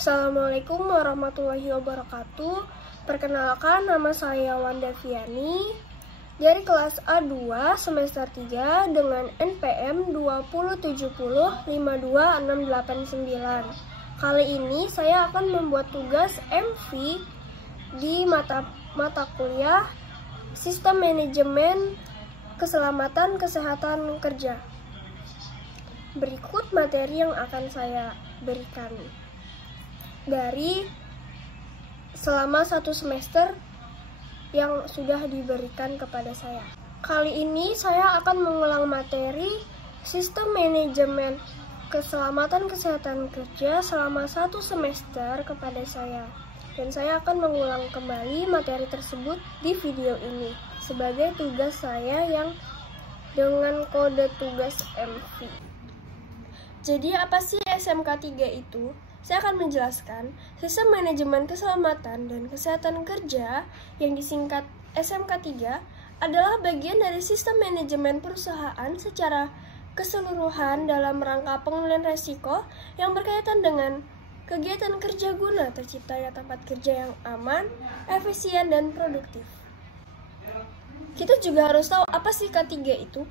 Assalamualaikum warahmatullahi wabarakatuh. Perkenalkan, nama saya Wanda Viani dari kelas A2 semester 3 dengan NPM 2070526689. Kali ini saya akan membuat tugas MV di mata kuliah Sistem Manajemen Keselamatan Kesehatan Kerja. Berikut materi yang akan saya berikan dari selama 1 semester yang sudah diberikan kepada saya. Kali ini saya akan mengulang materi Sistem Manajemen Keselamatan Kesehatan Kerja selama 1 semester kepada saya. Dan saya akan mengulang kembali materi tersebut di video ini sebagai tugas saya yang dengan kode tugas MV. Jadi apa sih SMK 3 itu? Saya akan menjelaskan Sistem Manajemen Keselamatan dan Kesehatan Kerja yang disingkat SMK 3 adalah bagian dari sistem manajemen perusahaan secara keseluruhan dalam rangka pengendalian resiko yang berkaitan dengan kegiatan kerja guna terciptanya tempat kerja yang aman, efisien, dan produktif. Kita juga harus tahu apa sih K3 itu,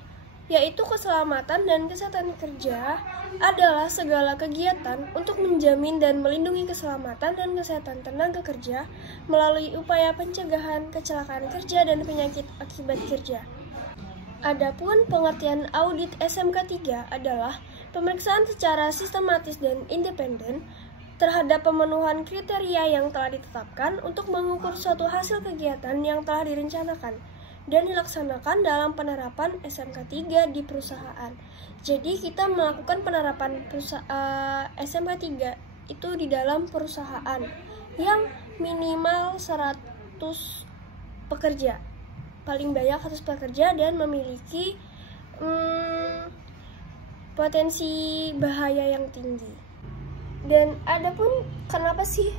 yaitu keselamatan dan kesehatan kerja adalah segala kegiatan untuk menjamin dan melindungi keselamatan dan kesehatan tenaga kerja melalui upaya pencegahan kecelakaan kerja dan penyakit akibat kerja. Adapun pengertian audit SMK 3 adalah pemeriksaan secara sistematis dan independen terhadap pemenuhan kriteria yang telah ditetapkan untuk mengukur suatu hasil kegiatan yang telah direncanakan dan dilaksanakan dalam penerapan SMK 3 di perusahaan. Jadi kita melakukan penerapan SMK 3 itu di dalam perusahaan yang minimal 100 pekerja, paling banyak 100 pekerja, dan memiliki potensi bahaya yang tinggi. Dan adapun kenapa sih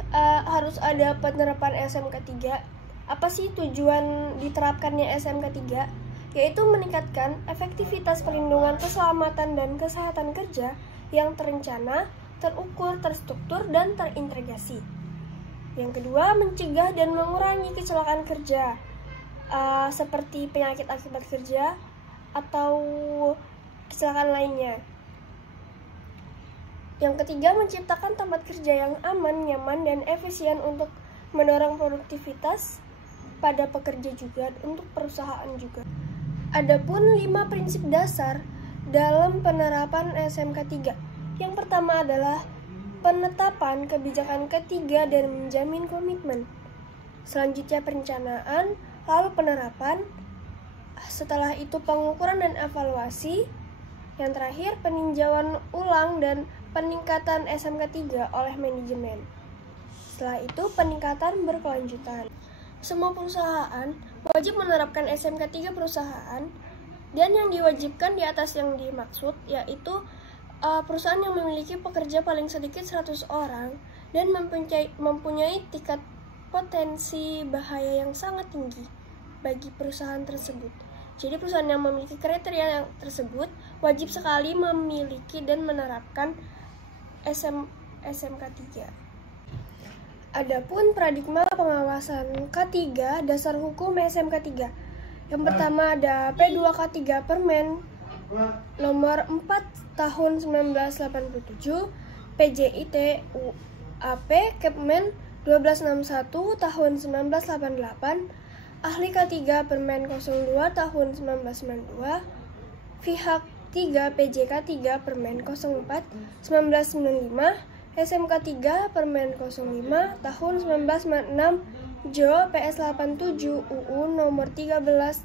harus ada penerapan SMK 3? Apa sih tujuan diterapkannya SMK 3? Yaitu meningkatkan efektivitas perlindungan keselamatan dan kesehatan kerja yang terencana, terukur, terstruktur, dan terintegrasi. Yang kedua, mencegah dan mengurangi kecelakaan kerja, seperti penyakit akibat kerja atau kecelakaan lainnya. Yang ketiga, menciptakan tempat kerja yang aman, nyaman, dan efisien untuk mendorong produktivitas pada pekerja juga, untuk perusahaan juga. Adapun 5 prinsip dasar dalam penerapan SMK 3. Yang pertama adalah penetapan kebijakan ketiga dan menjamin komitmen. Selanjutnya perencanaan, lalu penerapan, setelah itu pengukuran dan evaluasi. Yang terakhir peninjauan ulang dan peningkatan SMK 3 oleh manajemen. Setelah itu peningkatan berkelanjutan. Semua perusahaan wajib menerapkan SMK 3 perusahaan, dan yang diwajibkan di atas yang dimaksud yaitu perusahaan yang memiliki pekerja paling sedikit 100 orang dan mempunyai tingkat potensi bahaya yang sangat tinggi bagi perusahaan tersebut. Jadi perusahaan yang memiliki kriteria yang tersebut wajib sekali memiliki dan menerapkan SMK 3. Adapun paradigma pengawasan K3 dasar hukum SMK 3. Yang pertama ada P2K3 Permen nomor 4 tahun 1987, PJIT UAP Kepmen 1261 tahun 1988, Ahli K3 Permen 02 tahun 1992, Pihak 3 PJK 3 Permen 04 1995, SMK 3 Permen 05 tahun 1996, Jo PS 87 UU nomor 13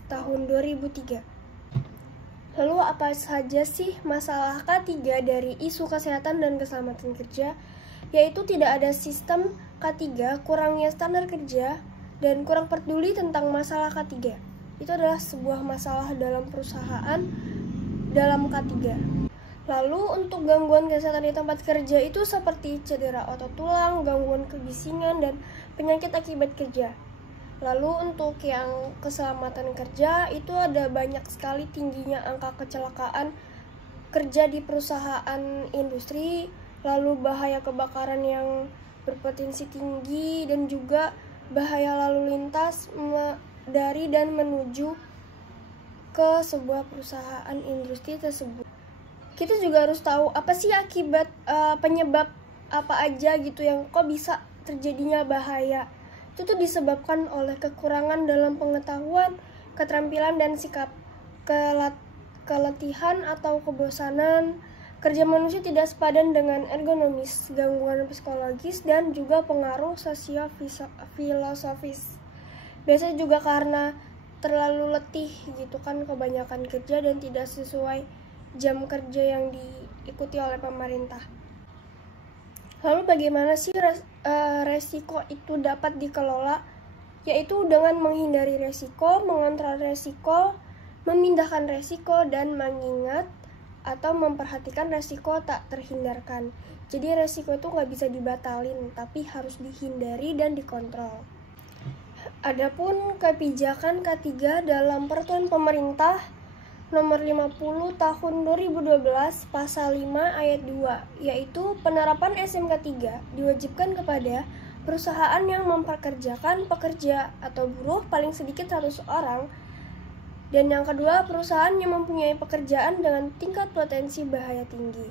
tahun 2003. Lalu apa saja sih masalah K3 dari isu kesehatan dan keselamatan kerja? Yaitu tidak ada sistem K3, kurangnya standar kerja, dan kurang peduli tentang masalah K3. Itu adalah sebuah masalah dalam perusahaan dalam K3. Lalu untuk gangguan kesehatan di tempat kerja itu seperti cedera otot tulang, gangguan kebisingan, dan penyakit akibat kerja. Lalu untuk yang keselamatan kerja itu ada banyak sekali tingginya angka kecelakaan kerja di perusahaan industri, lalu bahaya kebakaran yang berpotensi tinggi, dan juga bahaya lalu lintas dari dan menuju ke sebuah perusahaan industri tersebut. Kita juga harus tahu apa sih akibat penyebab apa aja gitu yang kok bisa terjadinya bahaya. Itu tuh disebabkan oleh kekurangan dalam pengetahuan, keterampilan dan sikap, keletihan atau kebosanan, kerja manusia tidak sepadan dengan ergonomis, gangguan psikologis, dan juga pengaruh sosio-filosofis. Biasanya juga karena terlalu letih gitu kan, kebanyakan kerja dan tidak sesuai jam kerja yang diikuti oleh pemerintah. Lalu bagaimana sih resiko itu dapat dikelola? Yaitu dengan menghindari resiko, mengontrol resiko, memindahkan resiko, dan mengingat atau memperhatikan resiko tak terhindarkan. Jadi resiko itu nggak bisa dibatalin, tapi harus dihindari dan dikontrol. Adapun kebijakan K3 dalam Peraturan Pemerintah Nomor 50 Tahun 2012 Pasal 5 Ayat 2, yaitu penerapan SMK 3 diwajibkan kepada perusahaan yang mempekerjakan pekerja atau buruh paling sedikit 100 orang, dan yang kedua, perusahaan yang mempunyai pekerjaan dengan tingkat potensi bahaya tinggi.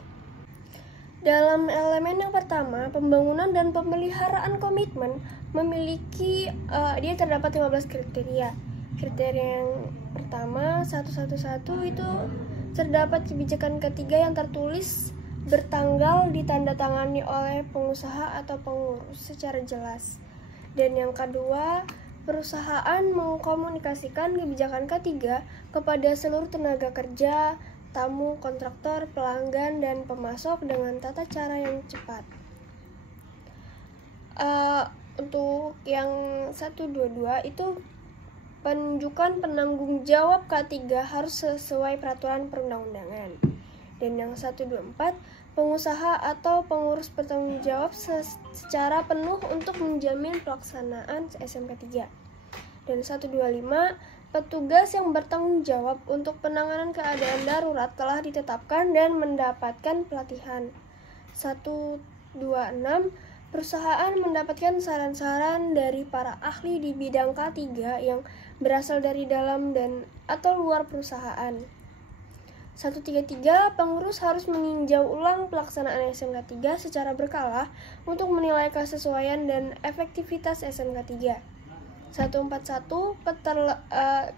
Dalam elemen yang pertama, pembangunan dan pemeliharaan komitmen memiliki dia terdapat 15 kriteria. Kriteria yang pertama 111 itu terdapat kebijakan ketiga yang tertulis bertanggal ditandatangani oleh pengusaha atau pengurus secara jelas. Dan yang kedua, perusahaan mengkomunikasikan kebijakan ketiga kepada seluruh tenaga kerja, tamu, kontraktor, pelanggan, dan pemasok dengan tata cara yang cepat. Untuk yang 122 itu penunjukan penanggung jawab K3 harus sesuai peraturan perundang-undangan. Dan yang 124, pengusaha atau pengurus bertanggung jawab secara penuh untuk menjamin pelaksanaan SMK 3. Dan 125, petugas yang bertanggung jawab untuk penanganan keadaan darurat telah ditetapkan dan mendapatkan pelatihan. 126, perusahaan mendapatkan saran-saran dari para ahli di bidang K3 yang berasal dari dalam dan atau luar perusahaan. 133, pengurus harus meninjau ulang pelaksanaan SMK 3 secara berkala untuk menilai kesesuaian dan efektivitas SMK 3. 141,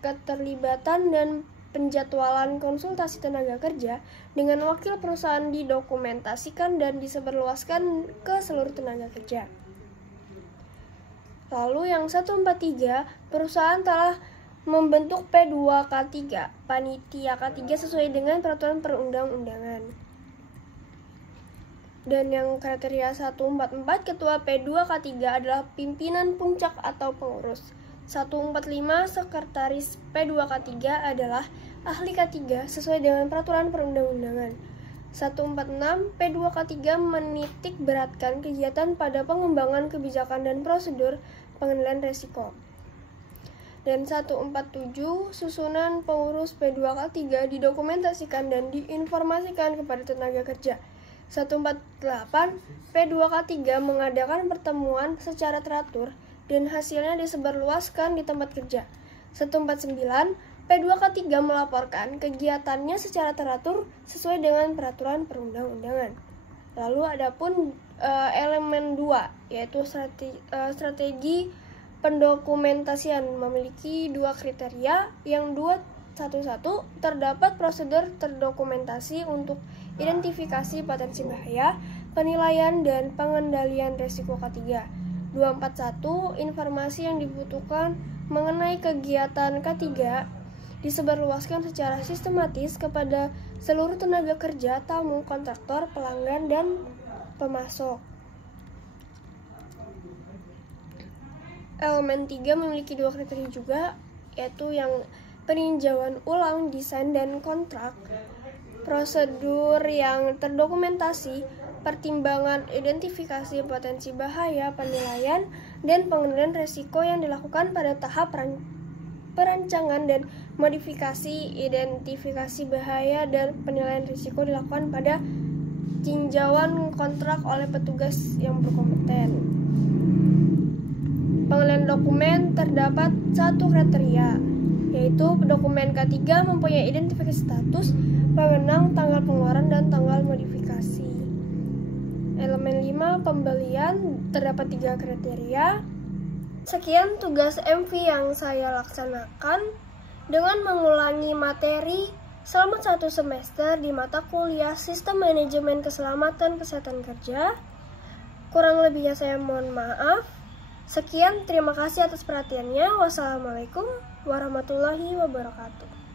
keterlibatan dan penjadwalan konsultasi tenaga kerja dengan wakil perusahaan didokumentasikan dan disebarluaskan ke seluruh tenaga kerja. Lalu yang 143, perusahaan telah membentuk P2K3, panitia K3 sesuai dengan peraturan perundang-undangan. Dan yang kriteria 144, ketua P2K3 adalah pimpinan puncak atau pengurus. 145, sekretaris P2K3 adalah ahli K3 sesuai dengan peraturan perundang-undangan. 146, P2K3 menitik beratkan kegiatan pada pengembangan kebijakan dan prosedur pengendalian resiko. Dan 147, susunan pengurus P2K3 didokumentasikan dan diinformasikan kepada tenaga kerja. 148, P2K3 mengadakan pertemuan secara teratur dan hasilnya disebarluaskan di tempat kerja. 149, P2K3 melaporkan kegiatannya secara teratur sesuai dengan peraturan perundang-undangan. Lalu adapun elemen 2, yaitu strategi pendokumentasian memiliki 2 kriteria. Yang 211, terdapat prosedur terdokumentasi untuk identifikasi potensi bahaya, penilaian dan pengendalian risiko K3. 241, informasi yang dibutuhkan mengenai kegiatan K3 disebarluaskan secara sistematis kepada seluruh tenaga kerja, tamu, kontraktor, pelanggan, dan pemasok. Elemen 3 memiliki 2 kriteria juga, yaitu yang peninjauan ulang desain dan kontrak, prosedur yang terdokumentasi, pertimbangan identifikasi potensi bahaya, penilaian, dan pengendalian risiko yang dilakukan pada tahap perancangan dan modifikasi. Identifikasi bahaya dan penilaian risiko dilakukan pada tinjauan kontrak oleh petugas yang berkompeten. Pengalihan dokumen terdapat satu kriteria, yaitu dokumen K3 mempunyai identifikasi status, pemenang, tanggal pengeluaran, dan tanggal modifikasi. Elemen 5, pembelian, terdapat 3 kriteria. Sekian tugas MV yang saya laksanakan dengan mengulangi materi selama 1 semester di mata kuliah Sistem Manajemen Keselamatan Kesehatan Kerja. Kurang lebihnya saya mohon maaf. Sekian, terima kasih atas perhatiannya. Wassalamualaikum warahmatullahi wabarakatuh.